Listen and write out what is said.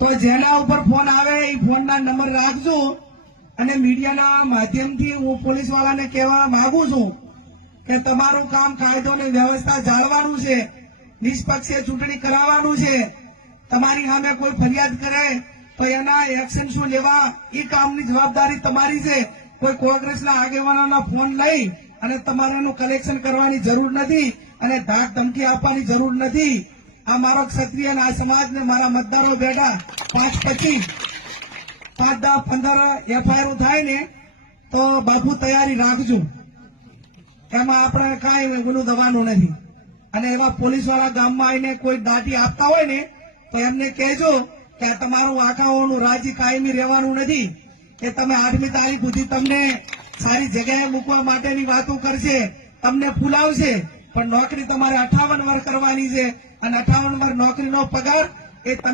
તો જેના ઉપર ફોન આવે એ ફોનના નંબર રાખજો અને મીડિયાના માધ્યમથી હું પોલીસ વાળાને કહેવા માંગુ છું કે તમારું કામ કાયદો અને વ્યવસ્થા જાળવાનું છે, નિષ્પક્ષે ચૂંટણી કરાવવાનું છે. તમારી સામે કોઈ ફરિયાદ કરે તો એના એક્શન શું લેવા એ કામની જવાબદારી તમારી છે. કોઈ કોંગ્રેસના આગેવાનોના ફોન લઈ અને તમારે એનું કલેક્શન કરવાની જરૂર નથી અને ધાક ધમકી આપવાની જરૂર નથી. આ મારો ક્ષત્રિય અને આ સમાજને મારા મતદારો બેઠા 5-25 5-10-15 એફઆઈઆર થાય ને તો બાપુ તૈયારી રાખજો. એમાં આપણે કાંઈ ગુનો દવાનું નથી. અને એવા પોલીસ વાળા ગામમાં આવીને કોઈ દાટી આપતા હોય ને તો એમને કહેજો કે આ તમારું આખાઓનું રાજ્ય કાયમી રહેવાનું નથી. કે તમે 8મી તારીખ સુધી તમને સારી જગ્યાએ મૂકવા માટેની વાતો કરશે, તમને ફૂલાવશે, પણ નોકરી તમારે 58 વર્ષ કરવાની છે અને 58 વર્ષ નોકરીનો પગાર એ તમે